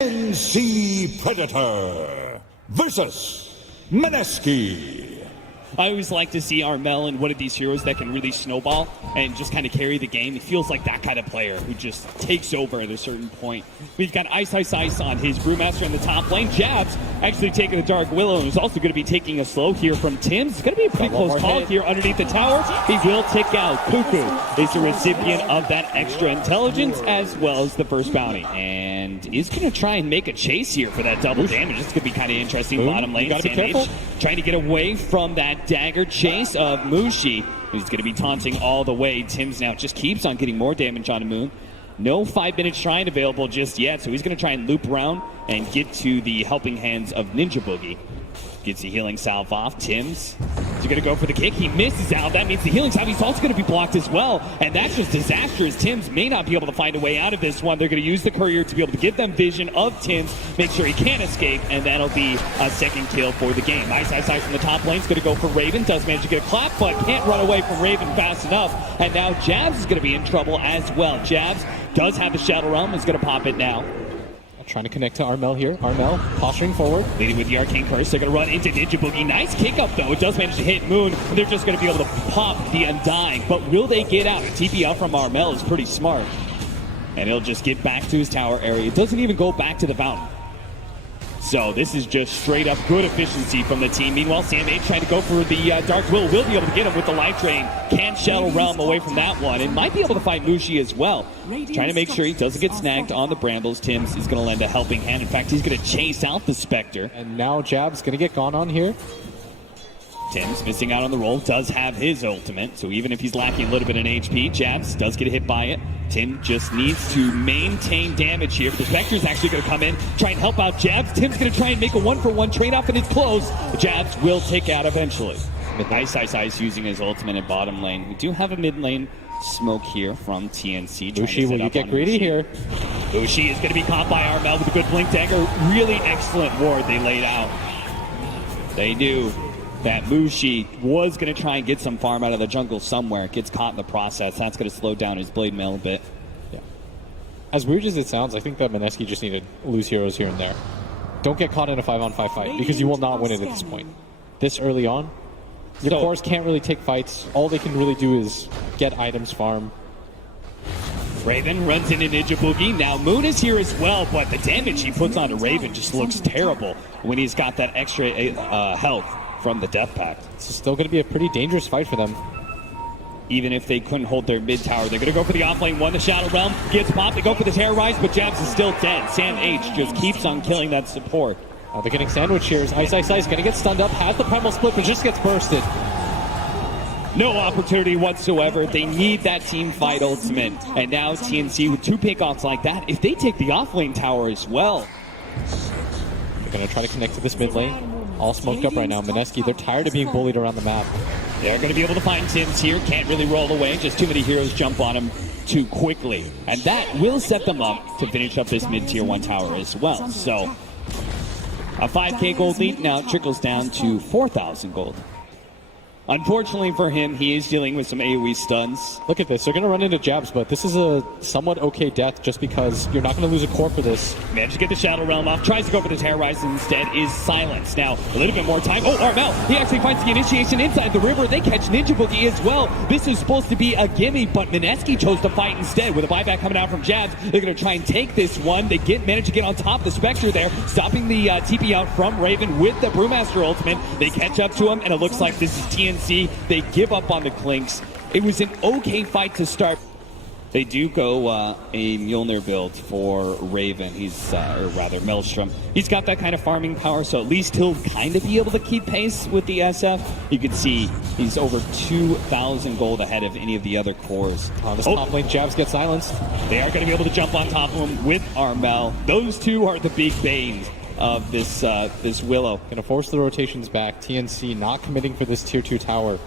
TNC Predator versus Mineski. I always like to see Armel and one of these heroes that can really snowball and just kind of carry the game. He feels like that kind of player who just takes over at a certain point. We've got Ice on his Brewmaster in the top lane. Jabs actually taking the Dark Willow, and is also going to be taking a slow here from Tim's. It's going to be a pretty close call here underneath the tower. He will tick out. Cuckoo is the recipient of that extra intelligence as well as the first bounty. And is going to try and make a chase here for that double damage. It's going to be kind of interesting. Boom. Bottom lane. Gotta be careful. Trying to get away from that dagger chase of MUSHI. He's going to be taunting all the way. Tim's now just keeps on getting more damage on Moon. No 5-minute shrine available just yet, so he's going to try and loop around and get to the helping hands of Ninja Boogie. Gets the healing salve off. Tim's is going to go for the kick. He misses out. That means the healing salve is also going to be blocked as well. And that's just disastrous. Tim's may not be able to find a way out of this one. They're going to use the courier to be able to give them vision of Tim's, make sure he can't escape, and that'll be a second kill for the game. Ice from the top lane is going to go for Raven. Does manage to get a clap, but can't run away from Raven fast enough. And now Jabs is going to be in trouble as well. Jabs does have the Shadow Realm. Is going to pop it now. Trying to connect to Armel here. Armel posturing forward. Leading with the Arcane Curse. They're going to run into Ninja Boogie. Nice kick up, though. It does manage to hit Moon. And they're just going to be able to pop the Undying. But will they get out? The TP out from Armel is pretty smart. And he'll just get back to his tower area. It doesn't even go back to the fountain. So this is just straight up good efficiency from the team. Meanwhile, Sam H trying to go for the Dark Will be able to get him with the Life Drain. Can't Shadow Realm away from that one. And might be able to fight MUSHI as well. Trying to make sure he doesn't get snagged on the Brambles. Tim's is going to lend a helping hand. In fact, he's going to chase out the Spectre. And now Jab's going to get gone on here. Tim's missing out on the roll, does have his ultimate, so even if he's lacking a little bit in HP, Jabs does get hit by it. Tim just needs to maintain damage here. The Spectre's actually going to come in, try and help out Jabs. Tim's going to try and make a one-for-one trade-off, and it's close. Jabs will take out eventually. Ice using his ultimate in bottom lane. We do have a mid lane smoke here from TNC. MUSHI, will you get greedy here? MUSHI is going to be caught by Armel with a good Blink Dagger. Really excellent ward they laid out. They do. That MUSHI was going to try and get some farm out of the jungle somewhere. Gets caught in the process. That's going to slow down his blade mail a bit. Yeah. As weird as it sounds, I think that Mineski just needed to lose heroes here and there. Don't get caught in a 5-on-5 fight, because you will not win it at this point. This early on, your cores can't really take fights. All they can really do is get items, farm. Raven runs into Ninja Boogie. Now Moon is here as well, but the damage he puts onto Raven just looks terrible when he's got that extra health from the Death Pact. It's still going to be a pretty dangerous fight for them. Even if they couldn't hold their mid tower, they're going to go for the offlane one. The Shadow Realm gets popped. They go for the Terrorize, but Jabs is still dead. Sam H just keeps on killing that support. They're getting sandwich here. Ice going to get stunned up. Has the Primal Split, but just gets bursted. No opportunity whatsoever. They need that team fight ultimate. And now TNC with two pickoffs like that, if they take the offlane tower as well. They're going to try to connect to this mid lane. All smoked up right now. Mineski, they're tired of being bullied around the map. They're going to be able to find Tim's here. Can't really roll away. Just too many heroes jump on him too quickly. And that will set them up to finish up this mid-tier 1 tower as well. So a 5k gold lead now trickles down to 4,000 gold. Unfortunately for him, he is dealing with some AoE stuns. Look at this. They're going to run into Jabs, but this is a somewhat okay death just because you're not going to lose a core for this. Managed to get the Shadow Realm off. Tries to go for the Terrorize instead. Is silenced. Now, a little bit more time. Oh, Armel. He actually finds the initiation inside the river. They catch Ninja Boogie as well. This is supposed to be a gimme, but Mineski chose to fight instead. With a buyback coming out from Jabs, they're going to try and take this one. They manage to get on top of the Spectre there, stopping the TP out from Raven with the Brewmaster ultimate. They catch up to him, and it looks like this is TNC. They give up on the Clinks. It was an okay fight to start. They do go a Mjolnir build for Raven. He's, or rather, Maelstrom. He's got that kind of farming power, so at least he'll kind of be able to keep pace with the SF. You can see he's over 2,000 gold ahead of any of the other cores. This top lane, Jabs get silenced. They are going to be able to jump on top of him with Armel. Those two are the big banes of this this Willow. Going to force the rotations back. TNC not committing for this tier 2 tower.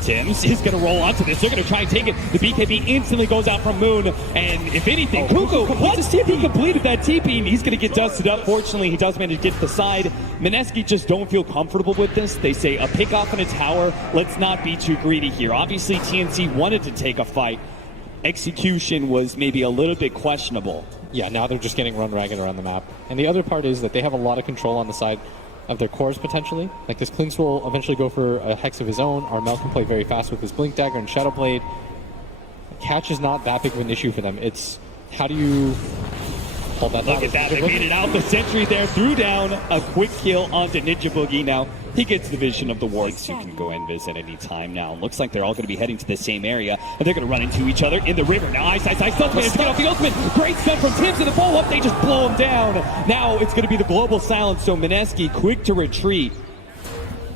Tim's is going to roll onto this. They're going to try and take it. The BKB instantly goes out from Moon. And if anything, Cuckoo he completed that TP, and he's going to get dusted up. Fortunately, he does manage to get to the side. Mineski just don't feel comfortable with this. They say a pick off in a tower. Let's not be too greedy here. Obviously, TNC wanted to take a fight. Execution was maybe a little bit questionable. Yeah, now they're just getting run ragged around the map. And the other part is that they have a lot of control on the side of their cores potentially. Like this Klinks will eventually go for a Hex of his own. Armel can play very fast with his Blink Dagger and Shadow Blade. Catch is not that big of an issue for them. It's how do you hold that? Look at that, they made it out. The sentry there threw down a quick kill onto Ninja Boogie. Now he gets the vision of the wards. You can go and visit any time now. Looks like they're all going to be heading to the same area, and they're going to run into each other in the river. Now Ice managed to get off the ultimate. Great stun from Tims in the follow-up. They just blow him down. Now it's going to be the global silence, so Mineski quick to retreat.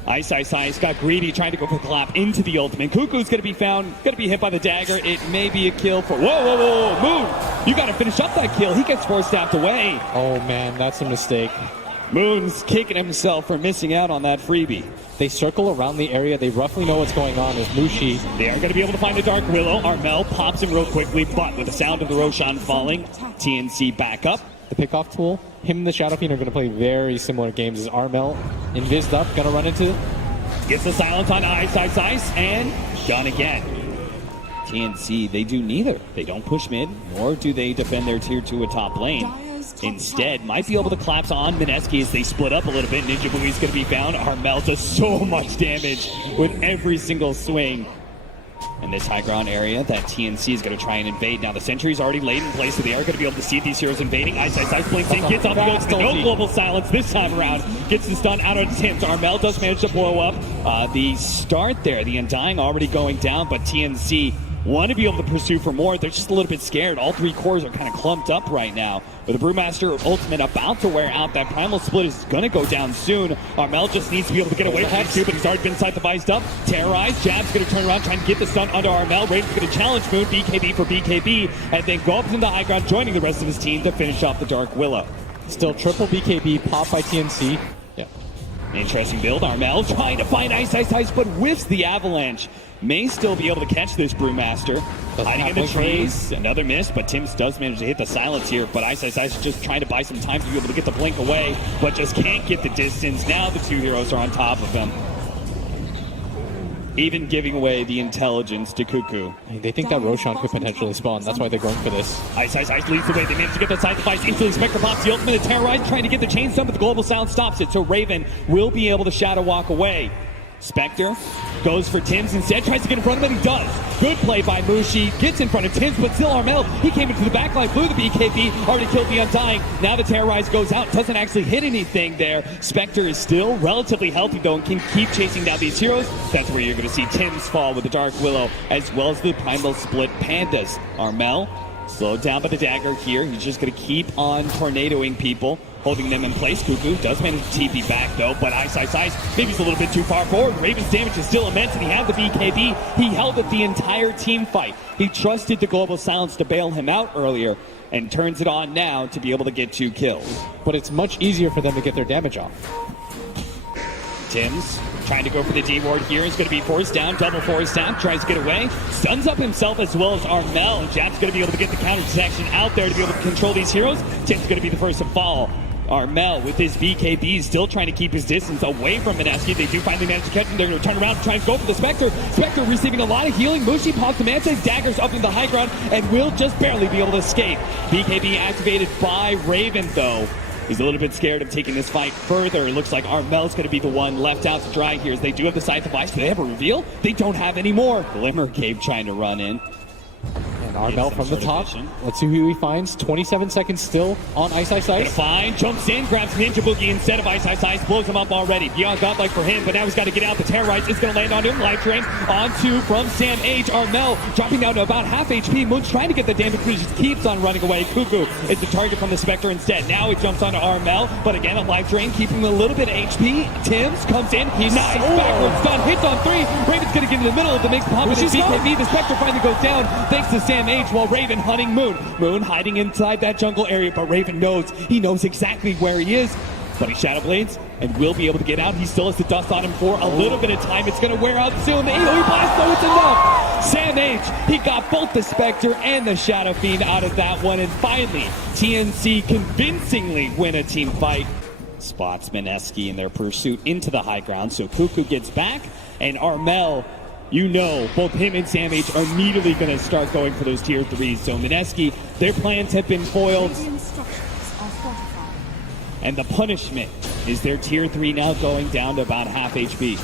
Ice got greedy, trying to go for the clap into the ultimate. Cuckoo's going to be found, going to be hit by the dagger. It may be a kill for... Whoa, Moon! You got to finish up that kill. He gets forced out the way. Oh, man, that's a mistake. Moon's kicking himself for missing out on that freebie. They circle around the area. They roughly know what's going on with MUSHI. They are going to be able to find the Dark Willow. Armel pops him real quickly, but with the sound of the Roshan falling, TNC back up. The pickoff tool, him and the Shadow Fiend are going to play very similar games as Armel. Invised up, going to run into... Gets the silence on Ice, and done again. TNC, they do neither. They don't push mid, nor do they defend their tier 2 atop lane. Instead, might be able to collapse on Mineski as they split up a little bit. Ninja Boogie's going to be found. Armel does so much damage with every single swing. In this high ground area that TNC is going to try and invade. Now the sentry's already laid in place, so they are going to be able to see these heroes invading. Ice blinks in, gets off the ultimate. No global silence this time around. Gets the stun out of Tims. Armel does manage to blow up. The start there, the Undying already going down, but TNC want to be able to pursue for more. They're just a little bit scared. All three cores are kind of clumped up right now. With the Brewmaster ultimate about to wear out, that Primal Split is going to go down soon. Armel just needs to be able to get away from these two, but he's already been side-devised up. Terrorized, Jab's going to turn around, trying to get the stun onto Armel. Raven's going to challenge Moon, BKB for BKB, and then go up into high ground, joining the rest of his team to finish off the Dark Willow. Still triple BKB, pop by TNC. Yeah. Interesting build. Armel trying to find Ice, but whiffs the avalanche. May still be able to catch this Brewmaster. Hiding in the trees. Another miss, but Tims does manage to hit the silence here. But Ice is just trying to buy some time to be able to get the blink away, but just can't get the distance. Now the two heroes are on top of him. Even giving away the intelligence to Cuckoo. They think that Roshan could potentially spawn. That's why they're going for this. Ice leads the way. They manage to get the side device. Instantly Spectre pops the ultimate. Terrorize, trying to get the chain stun, but the global sound stops it. So Raven will be able to shadow walk away. Spectre goes for Tims instead, tries to get in front of him, and he does. Good play by Mushi, gets in front of Tims, but still Armel, he came into the backline, blew the BKB, already killed the Undying. Now the Terrorize goes out, doesn't actually hit anything there. Spectre is still relatively healthy though, and can keep chasing down these heroes. That's where you're going to see Tims fall with the Dark Willow, as well as the Primal Split Pandas. Armel slowed down by the dagger here. He's just going to keep on tornadoing people, holding them in place. Cuckoo does manage to TP back though, but Ice, maybe he's a little bit too far forward. Raven's damage is still immense, and he had the BKB. He held it the entire team fight. He trusted the global silence to bail him out earlier, and turns it on now to be able to get 2 kills. But it's much easier for them to get their damage off. Tims trying to go for the D-ward here. He's going to be forced down, double force down, tries to get away, stuns up himself as well as Armel. Jab's going to be able to get the counter detection out there to be able to control these heroes. Tim's going to be the first to fall. Armel with his BKB still trying to keep his distance away from Mineski. They do finally manage to catch him. They're going to turn around and try and go for the Spectre. Spectre receiving a lot of healing. Mushi pops the Mantis, daggers up in the high ground, and will just barely be able to escape. BKB activated by Raven though. He's a little bit scared of taking this fight further. It looks like Armel's going to be the one left out to dry here, as they do have the side device. Do they have a reveal? They don't have any more. Glimmer Cave trying to run in. Armel from the top. Let's see who he finds. 27 seconds still on Ice. Fine, jumps in, grabs Ninja Boogie instead of Ice, blows him up already. Beyond godlike for him, but now he's got to get out. The Terrorize is going to land on him. Life Drain onto from Sam H. Armel dropping down to about half HP. Moon's trying to get the damage, but he just keeps on running away. Cuckoo is the target from the Spectre instead. Now he jumps onto Armel, but again a Life Drain, keeping him a little bit of HP. Tims comes in, he's nice, backwards stun, hits on 3. Raven's going to get in the middle of the mix, pop with his BKB. The Spectre finally goes down thanks to Sam H, while Raven hunting Moon. Moon hiding inside that jungle area, but Raven knows. He knows exactly where he is. But he Shadow Blades and will be able to get out. He still has the dust on him for a little bit of time. It's going to wear out soon. The AoE blast, though, it's enough. Sam H, he got both the Spectre and the Shadow Fiend out of that one. And finally, TNC convincingly win a team fight. Spots Mineski in their pursuit into the high ground. So Cuckoo gets back, and Armel you know both him and Sam H are immediately going to start going for those tier 3s. So Mineski, their plans have been foiled. Radiant structures are fortified. And the punishment is their tier 3 now going down to about half HP.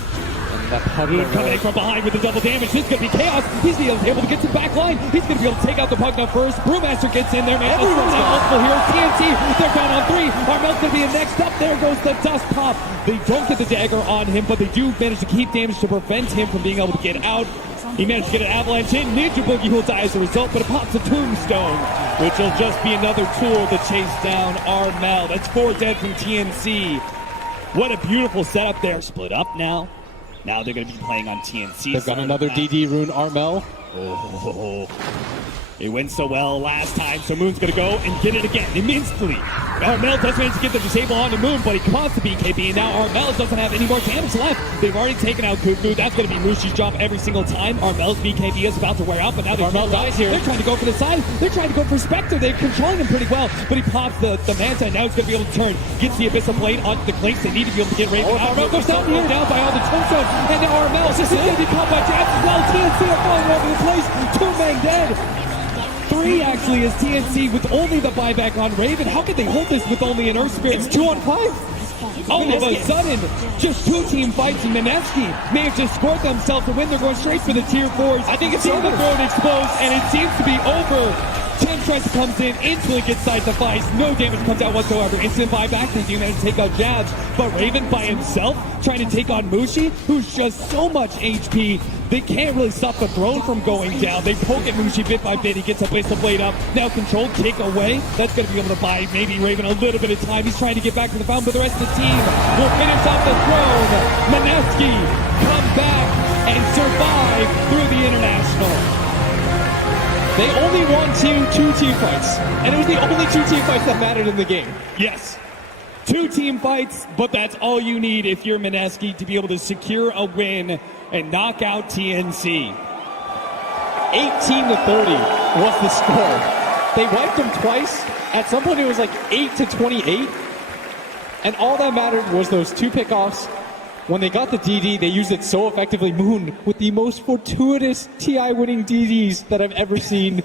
That Pug Coming in from behind with the double damage. This is going to be chaos. He's going to be able to get to the back line. He's going to be able to take out the Pugna first. Brewmaster gets in there, man. Everyone's got multiple heroes. TNC, they're down on 3. Armel's going to be next up. There goes the dust pop. They don't get the dagger on him, but they do manage to keep damage to prevent him from being able to get out. He managed to get an avalanche in. Ninja Boogie will die as a result, but it pops a tombstone, which will just be another tool to chase down Armel. That's 4 dead from TNC. What a beautiful setup there. Split up now. Now they're going to be playing on TNC. They've got another DD rune, Armel. Oh, it went so well last time, so Moon's going to go and get it again immensely. Armel does manage to get the disable on the Moon, but he caused the BKB, and now Armel doesn't have any more damage left. They've already taken out Cuckoo. That's going to be Mushi's job every single time. Armel's BKB is about to wear out, but now Armel dies here. They're trying to go for the side. They're trying to go for Spectre. They're controlling him pretty well, but he pops the Manta, and now he's going to be able to turn. Gets the Abyssal Blade onto the Clinks. They need to be able to get Raven out. Armel goes down here, down by all the tombstones, and now Armel is going to be caught by jabs as well. TNC are falling over the place. 2 men dead. 3 actually is TNC with only the buyback on Raven. How could they hold this with only an Earth Spirit? It's 2 on 5. All of a sudden, just 2 team fights, and Mineski may have just scored themselves to win. They're going straight for the tier 4s. I think it's over. The throat exposed, and it seems to be over. Temptress comes in, instantly gets side the fight. No damage comes out whatsoever. Instant buyback. They do manage to take out jabs, but Raven by himself trying to take on Mushi, who's just so much HP. They can't really stop the throne from going down. They poke at Mushi bit by bit. He gets a Abyssal Blade up. Now controlled, take away. That's going to be able to buy maybe Raven a little bit of time. He's trying to get back to the fountain, but the rest of the team will finish off the throne. Mineski come back and survive through the International. They only won 2 team fights, and it was the only 2 team fights that mattered in the game. Yes. 2 team fights, but that's all you need if you're Mineski to be able to secure a win and knock out TNC. 18-30 was the score. They wiped them twice. At some point it was like 8-28. And all that mattered was those 2 pickoffs. When they got the DD, they used it so effectively. Moon with the most fortuitous TI winning DDs that I've ever seen.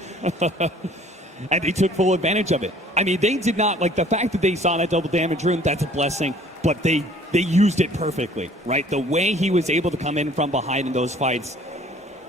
And they took full advantage of it. I mean, they did not, like, the fact that they saw that double damage rune, that's a blessing, but they used it perfectly, right? The way he was able to come in from behind in those fights,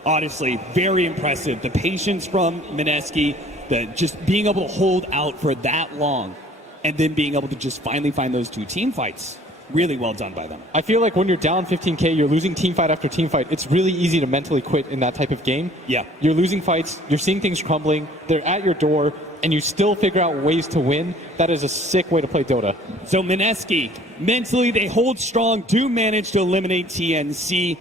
honestly, very impressive. The patience from Mineski, the just being able to hold out for that long, and then being able to just finally find those 2 team fights. Really well done by them. I feel like when you're down 15k, you're losing team fight after team fight. It's really easy to mentally quit in that type of game. Yeah. You're losing fights, you're seeing things crumbling, they're at your door, and you still figure out ways to win. That is a sick way to play Dota. So Mineski, mentally they hold strong, do manage to eliminate TNC.